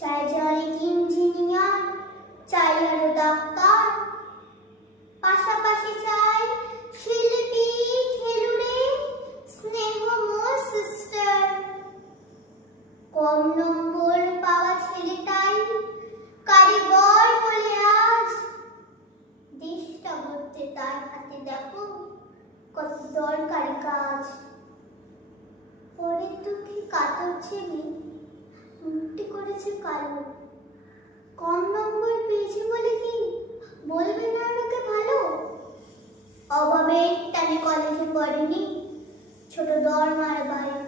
চাই চাই ইঞ্জিনিয়ার, চাই আরো ডাক্তার, পাশাপাশি চাই শিল্পী, খেলুড়ে, স্নেহময় সিস্টার। কম নম্বর পাওয়া ছেলেটাই কারিগর বলে আজ দেশটা গড়তে তার হাতে দেখো কত দরকারি কাজ। পরের দুঃখে কাতর ছেলে মুখটি করেছে কালো। কম নম্বর পেয়েছে বলে কি বলবে না লোকে ভালো? অভাবের টানে কলেজে পড়েনি, ছোট দরমার বাড়ি